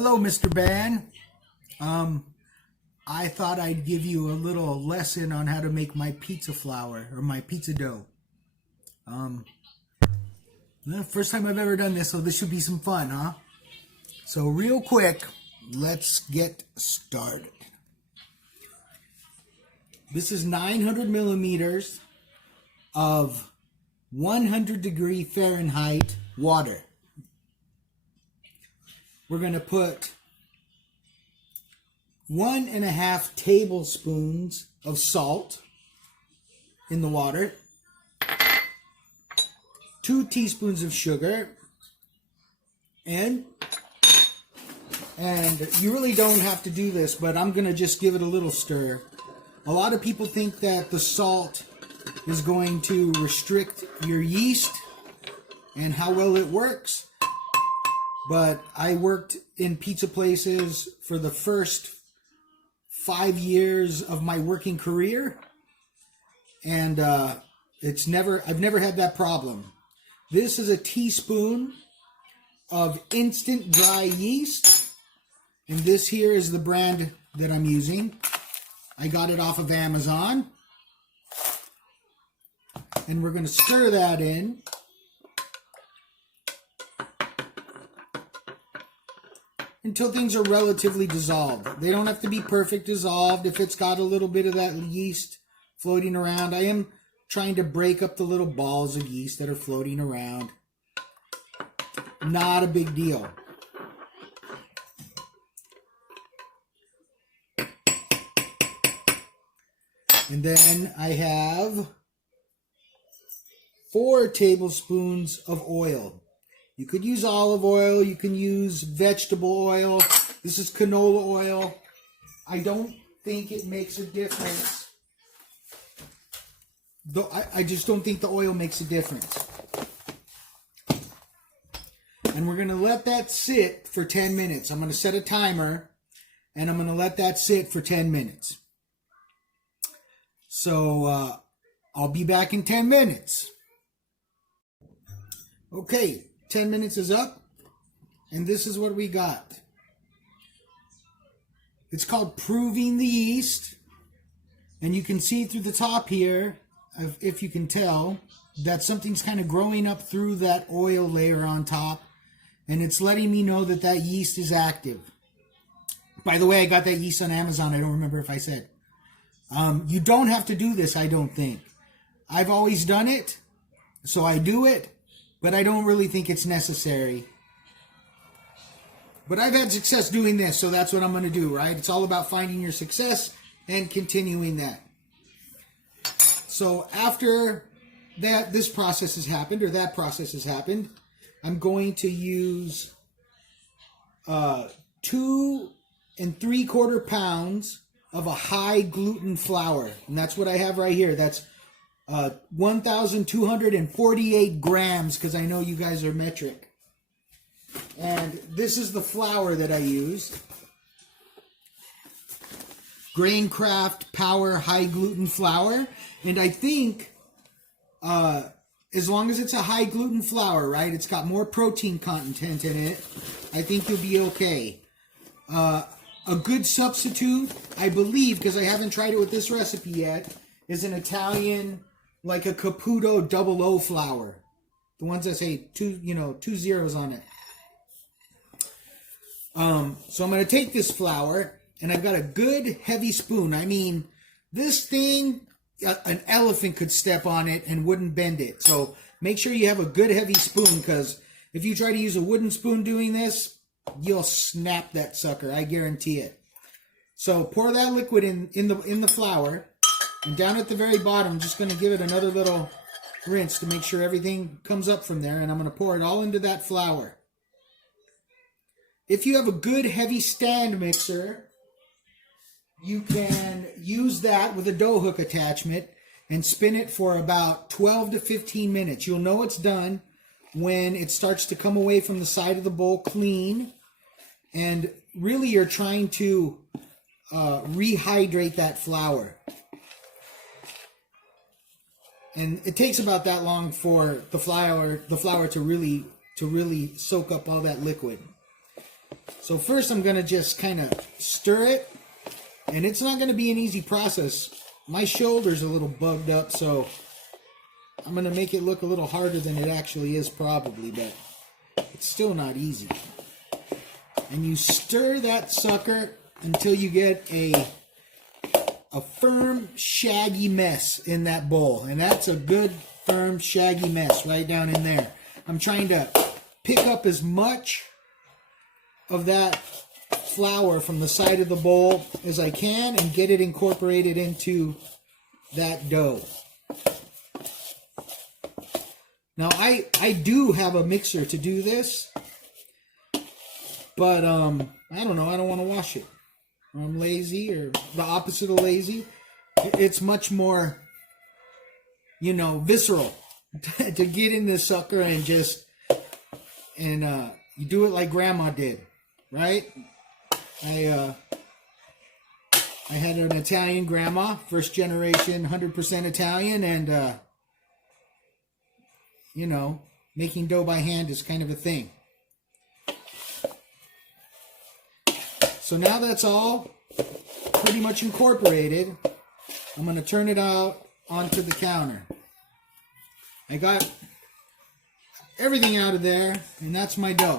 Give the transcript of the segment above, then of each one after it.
Hello, Mr. Ban. I thought I'd give you a little lesson on how to make my pizza flour or my pizza dough. First time I've ever done this, so this should be some fun, huh? So real quick, let's get started. This is 900 millimeters of 100-degree Fahrenheit water. We're going to put 1.5 tablespoons of salt in the water, 2 teaspoons of sugar, and you really don't have to do this, but I'm going to just give it a little stir. A lot of people think that the salt is going to restrict your yeast and how well it works. But I worked in pizza places for the first 5 years of my working career, and I've never had that problem. This is a teaspoon of instant dry yeast, and this here is the brand that I'm using. I got it off of Amazon, and we're going to stir that in. Until things are relatively dissolved. They don't have to be perfect dissolved. If it's got a little bit of that yeast floating around, I am trying to break up the little balls of yeast that are floating around. Not a big deal. And then I have 4 tablespoons of oil. You could use olive oil, you can use vegetable oil. This is canola oil. I don't think it makes a difference. Though I just don't think the oil makes a difference. And we're going to let that sit for 10 minutes. I'm going to set a timer, and I'm going to let that sit for 10 minutes. So I'll be back in 10 minutes. Okay. 10 minutes is up, and this is what we got. It's called proving the yeast, and you can see through the top here, if you can tell, that something's kind of growing up through that oil layer on top, and it's letting me know that that yeast is active. By the way, I got that yeast on Amazon. I don't remember if I said. You don't have to do this, I don't think. I've always done it, so I do it. But I don't really think it's necessary. But I've had success doing this, so that's what I'm going to do, right? It's all about finding your success and continuing that. So after this process has happened, or that process has happened, I'm going to use 2 3/4 pounds of a high gluten flour. And that's what I have right here. That's 1,248 grams, because I know you guys are metric. And this is the flour that I use. Graincraft Power High Gluten Flour. And I think as long as it's a high gluten flour, right, it's got more protein content in it, I think you'll be okay. A good substitute, I believe, because I haven't tried it with this recipe yet, is an Italian, like a Caputo 00 flour. The ones that say 2 zeros on it. So I'm going to take this flour, and I've got a good heavy spoon. I mean, this thing, an elephant could step on it and wouldn't bend it. So make sure you have a good heavy spoon, because if you try to use a wooden spoon doing this, you'll snap that sucker. I guarantee it. So pour that liquid in the flour. And down at the very bottom, I'm just going to give it another little rinse to make sure everything comes up from there. And I'm going to pour it all into that flour. If you have a good heavy stand mixer, you can use that with a dough hook attachment and spin it for about 12 to 15 minutes. You'll know it's done when it starts to come away from the side of the bowl clean. And really you're trying to rehydrate that flour. And it takes about that long for the flour to really soak up all that liquid. So first I'm going to just kind of stir it. And it's not going to be an easy process. My shoulder's a little bugged up, so I'm going to make it look a little harder than it actually is probably, but it's still not easy. And you stir that sucker until you get a firm, shaggy mess in that bowl. And that's a good, firm, shaggy mess right down in there. I'm trying to pick up as much of that flour from the side of the bowl as I can and get it incorporated into that dough. Now I do have a mixer to do this, but I don't know, I don't want to wash it. I'm lazy, or the opposite of lazy. It's much more, you know, visceral to get in this sucker and just, and you do it like grandma did, right? I had an Italian grandma, first generation, 100% Italian, and you know, making dough by hand is kind of a thing. So now that's all pretty much incorporated, I'm going to turn it out onto the counter. I got everything out of there, and that's my dough.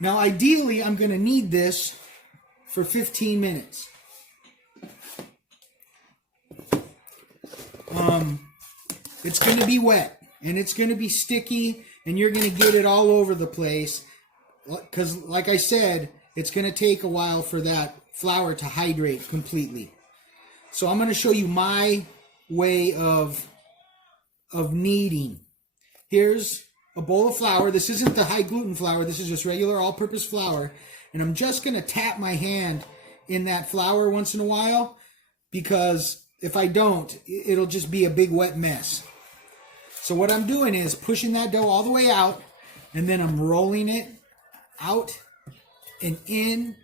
Now ideally I'm going to knead this for 15 minutes. It's going to be wet, and it's going to be sticky, and you're going to get it all over the place, because like I said, it's going to take a while for that flour to hydrate completely. So I'm going to show you my way of kneading. Here's a bowl of flour. This isn't the high gluten flour, this is just regular all-purpose flour, and I'm just going to tap my hand in that flour once in a while, because if I don't, it'll just be a big wet mess. So what I'm doing is pushing that dough all the way out, and then I'm rolling it out and in,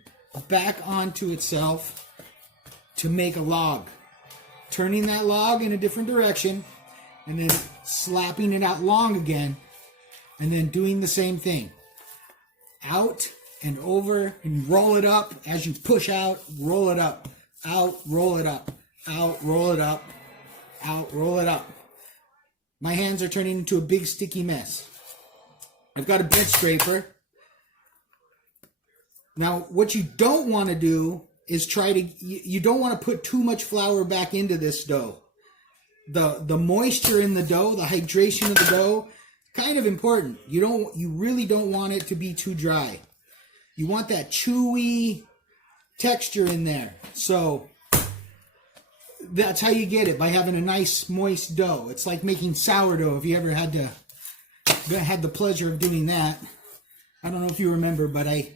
back onto itself to make a log. Turning that log in a different direction, and then slapping it out long again, and then doing the same thing. Out and over, and you roll it up as you push out, roll it up, out, roll it up, out, roll it up, out, roll it up. My hands are turning into a big sticky mess. I've got a bench scraper. Now, what you don't want to do is you don't want to put too much flour back into this dough. The moisture in the dough, the hydration of the dough, kind of important. You really don't want it to be too dry. You want that chewy texture in there. So that's how you get it, by having a nice moist dough. It's like making sourdough, if you ever had the pleasure of doing that. I don't know if you remember, but I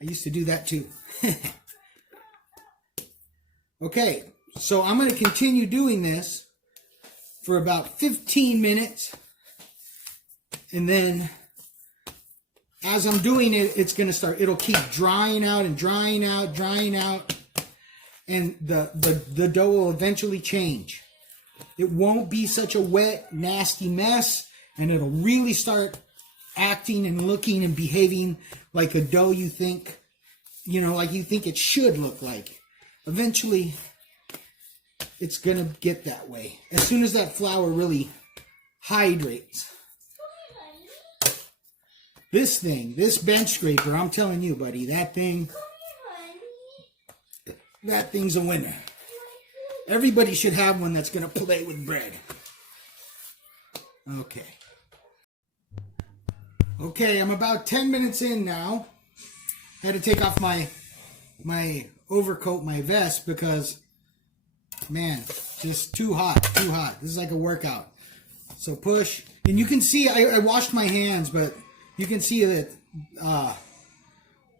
used to do that too. Okay, so I'm going to continue doing this for about 15 minutes, and then as I'm doing it, it'll keep drying out and drying out, and the dough will eventually change. It won't be such a wet, nasty mess, and it'll really start acting and looking and behaving like a dough you think it should look like. Eventually, it's gonna get that way as soon as that flour really hydrates. This bench scraper, I'm telling you, buddy, that thing's a winner. Everybody should have one that's gonna play with bread. Okay, I'm about 10 minutes in now. I had to take off my overcoat, my vest, because, man, just too hot. This is like a workout. So push. And you can see, I washed my hands, but you can see that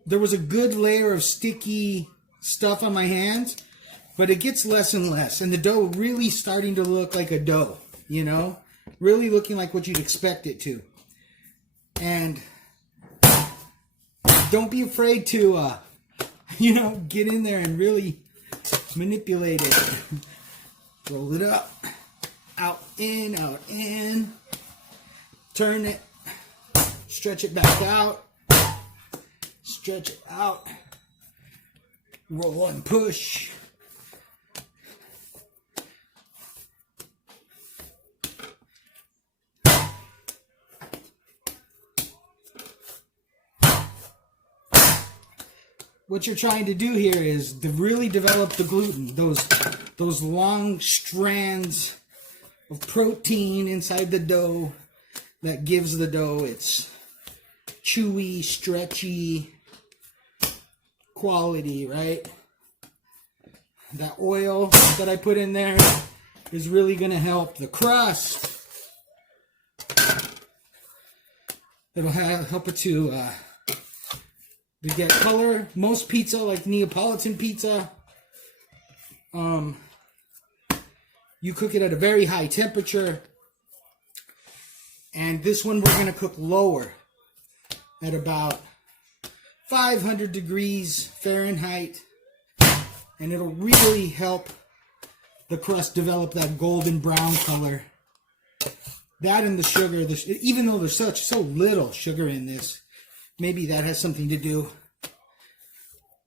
there was a good layer of sticky stuff on my hands, but it gets less and less. And the dough really starting to look like a dough, you know? Really looking like what you'd expect it to. And don't be afraid to, get in there and really manipulate it. Roll it up, out, in, turn it, stretch it back out, stretch it out, roll and push. What you're trying to do here is to really develop the gluten, those long strands of protein inside the dough that gives the dough its chewy, stretchy quality, right? That oil that I put in there is really going to help the crust. It'll help it to get color. Most pizza, like Neapolitan pizza, you cook it at a very high temperature. And this one we're going to cook lower at about 500 degrees Fahrenheit. And it'll really help the crust develop that golden brown color. That and the sugar, even though there's so little sugar in this, maybe that has something to do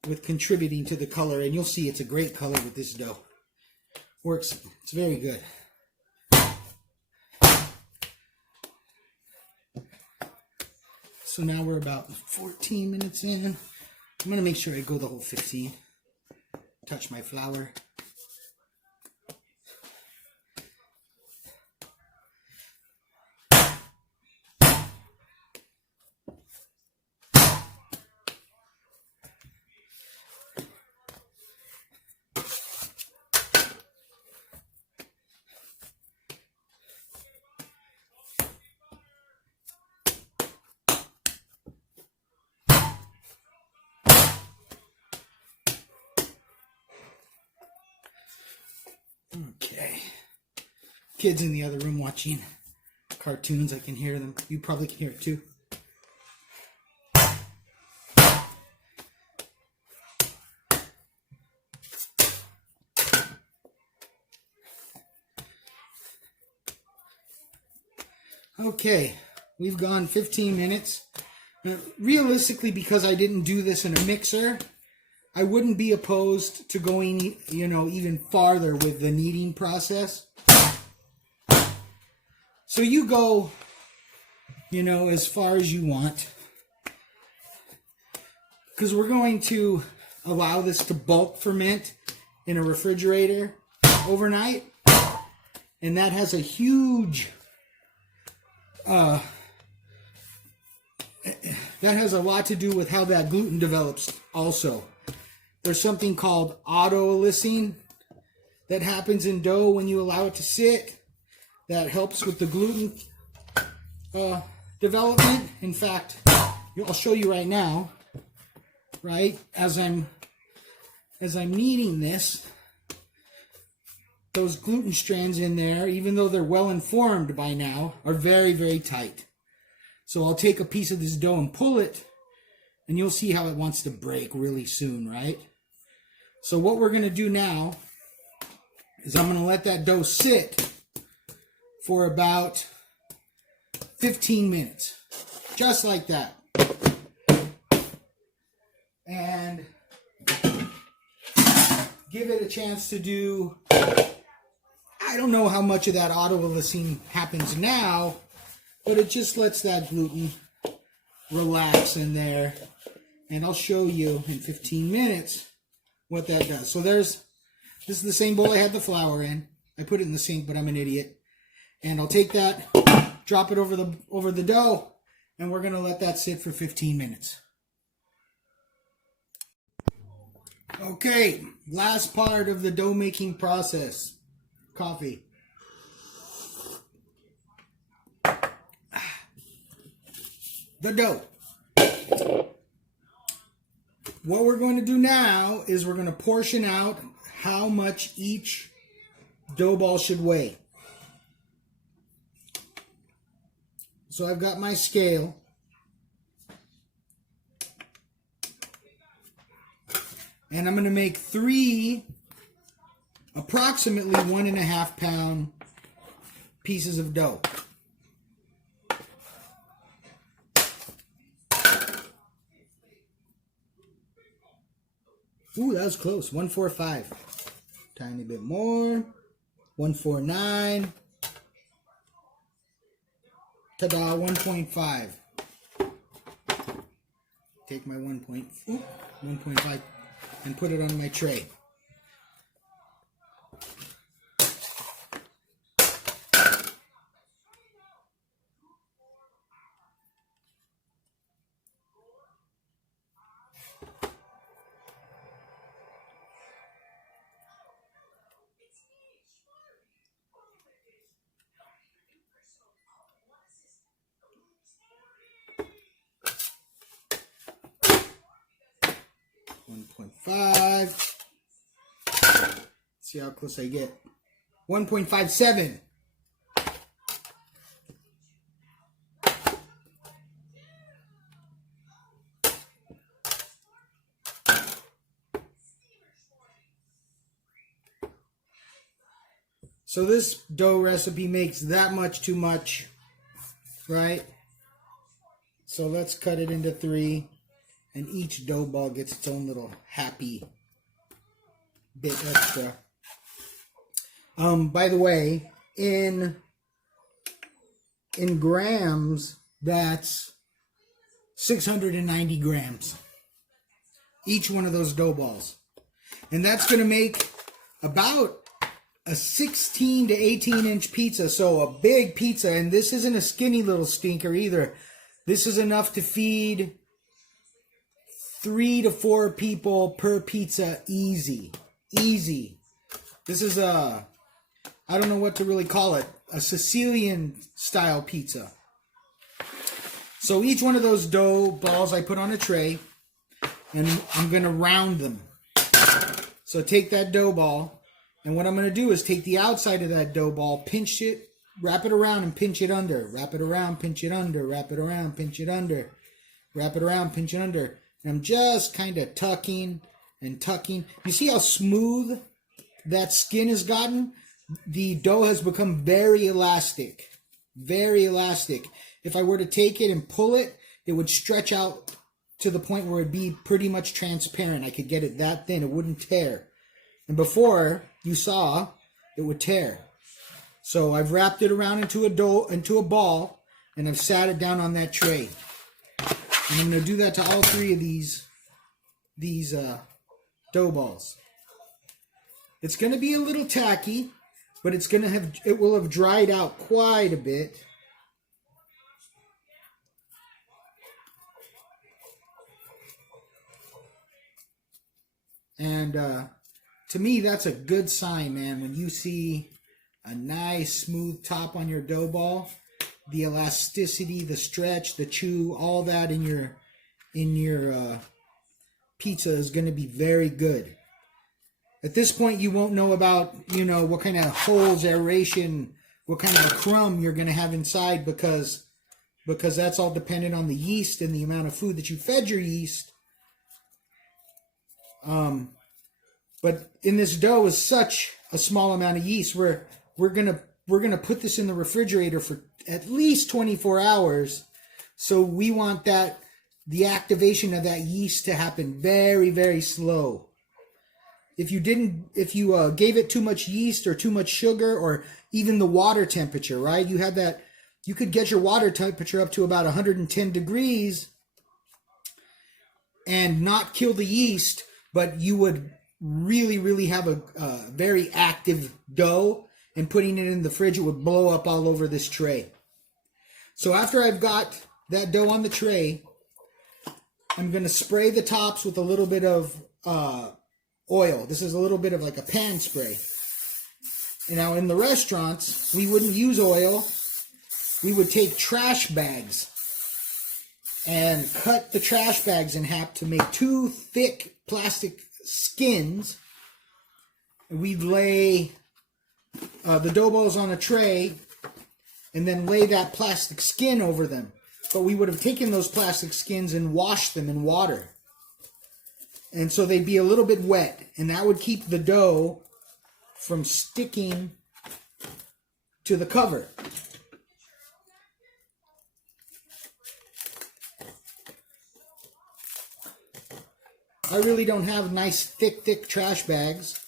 with contributing to the color. And you'll see it's a great color with this dough. Works, it's very good. So now we're about 14 minutes in. I'm going to make sure I go the whole 15. Touch my flour. Okay. Kids in the other room watching cartoons. I can hear them. You probably can hear it too. Okay. We've gone 15 minutes. Now, realistically, because I didn't do this in a mixer, I wouldn't be opposed to going, even farther with the kneading process. So you go, as far as you want. Because we're going to allow this to bulk ferment in a refrigerator overnight. And that has a huge, that has a lot to do with how that gluten develops also. There's something called autolysine that happens in dough when you allow it to sit. That helps with the gluten development. In fact, I'll show you right now, right? As I'm kneading this, those gluten strands in there, even though they're well informed by now, are very, very tight. So I'll take a piece of this dough and pull it, and you'll see how it wants to break really soon, right? So what we're going to do now is I'm going to let that dough sit for about 15 minutes. Just like that. And give it a chance to do, I don't know how much of that autolysine happens now, but it just lets that gluten relax in there. And I'll show you in 15 minutes what that does. So this is the same bowl I had the flour in. I put it in the sink, but I'm an idiot. And I'll take that, drop it over the dough, and we're going to let that sit for 15 minutes. Okay, last part of the dough making process. Coffee. The dough. What we're going to do now is we're going to portion out how much each dough ball should weigh. So I've got my scale. And I'm going to make 3 approximately 1.5 pound pieces of dough. Ooh, that was close. 145. Tiny bit more. 149. Ta-da, 1.5. Take my 1.5 and put it on my tray. .5. See how close I get. 1.57. So this dough recipe makes that much too much, right? So let's cut it into 3, and each dough ball gets its own little happy bit extra. By the way, in grams, that's 690 grams. Each one of those dough balls. And that's going to make about a 16 to 18 inch pizza. So a big pizza. And this isn't a skinny little stinker either. This is enough to feed 3 to 4 people per pizza easy. Easy. This is a, I don't know what to really call it, a Sicilian style pizza. So each one of those dough balls I put on a tray, and I'm going to round them. So take that dough ball, and what I'm going to do is take the outside of that dough ball, pinch it, wrap it around and pinch it under. Wrap it around, pinch it under. Wrap it around, pinch it under. Wrap it around, pinch it under. And I'm just kind of tucking and tucking. You see how smooth that skin has gotten? The dough has become very elastic. Very elastic. If I were to take it and pull it, it would stretch out to the point where it'd be pretty much transparent. I could get it that thin. It wouldn't tear. And before, you saw, it would tear. So I've wrapped it around into a ball, and I've sat it down on that tray. And I'm going to do that to all 3 of these dough balls. It's going to be a little tacky, but it will have dried out quite a bit. And to me, that's a good sign, man. When you see a nice smooth top on your dough ball, the elasticity, the stretch, the chew, all that in your pizza is going to be very good. At this point, you won't know about, what kind of holes, aeration, what kind of a crumb you're going to have inside because that's all dependent on the yeast and the amount of food that you fed your yeast. But in this dough is such a small amount of yeast, we're gonna put this in the refrigerator for at least 24 hours. So we want the activation of that yeast to happen very, very slow. If you gave it too much yeast or too much sugar or even the water temperature, right? You could get your water temperature up to about 110 degrees and not kill the yeast, but you would really, really have a very active dough, and putting it in the fridge, it would blow up all over this tray. So after I've got that dough on the tray, I'm going to spray the tops with a little bit of oil. This is a little bit of like a pan spray. And now in the restaurants, we wouldn't use oil. We would take trash bags and cut the trash bags in half to make 2 thick plastic skins. And we'd lay the dough balls on a tray and then lay that plastic skin over them. But we would have taken those plastic skins and washed them in water. And so they'd be a little bit wet, and that would keep the dough from sticking to the cover. I really don't have nice, thick trash bags.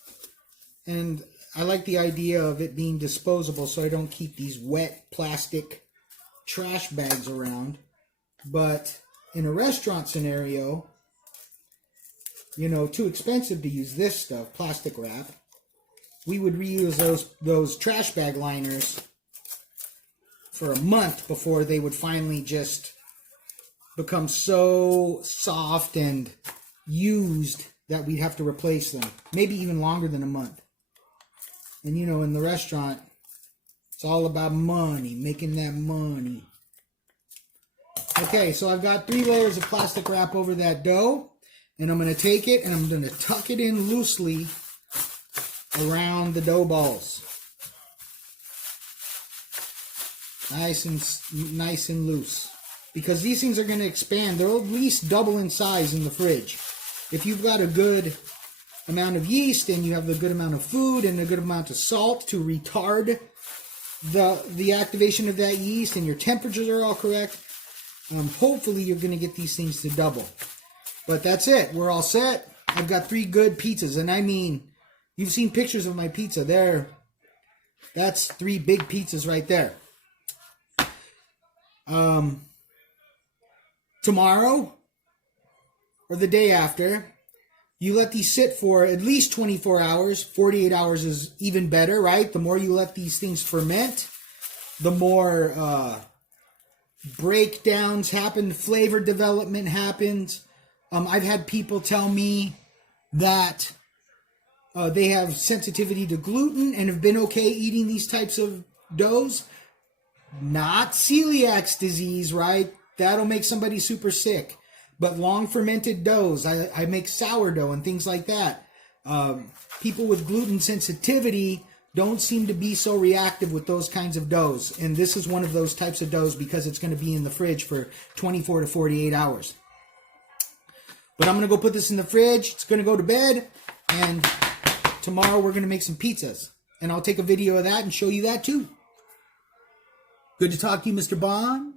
And I like the idea of it being disposable so I don't keep these wet plastic trash bags around. But in a restaurant scenario, you know, too expensive to use this stuff, plastic wrap. We would reuse those trash bag liners for a month before they would finally just become so soft and used that we'd have to replace them. Maybe even longer than a month. And you know, in the restaurant, it's all about money, making that money. Okay, so I've got 3 layers of plastic wrap over that dough. And I'm going to take it and I'm going to tuck it in loosely around the dough balls. Nice and loose. Because these things are going to expand. They'll at least double in size in the fridge. If you've got a good amount of yeast and you have a good amount of food and a good amount of salt to retard the activation of that yeast and your temperatures are all correct, hopefully you're going to get these things to double. But that's it. We're all set. I've got 3 good pizzas. And I mean, you've seen pictures of my pizza. That's 3 big pizzas right there. Tomorrow or the day after, you let these sit for at least 24 hours. 48 hours is even better, right? The more you let these things ferment, the more breakdowns happen, flavor development happens. I've had people tell me that they have sensitivity to gluten and have been okay eating these types of doughs. Not celiac disease, right? That'll make somebody super sick. But long fermented doughs, I make sourdough and things like that. People with gluten sensitivity don't seem to be so reactive with those kinds of doughs. And this is one of those types of doughs because it's going to be in the fridge for 24 to 48 hours. But I'm going to go put this in the fridge. It's going to go to bed. And tomorrow we're going to make some pizzas. And I'll take a video of that and show you that too. Good to talk to you, Mr. Bond.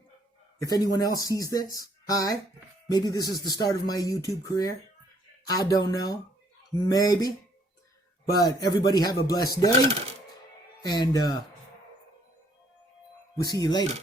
If anyone else sees this, hi. Maybe this is the start of my YouTube career. I don't know. Maybe. But everybody have a blessed day. And we'll see you later.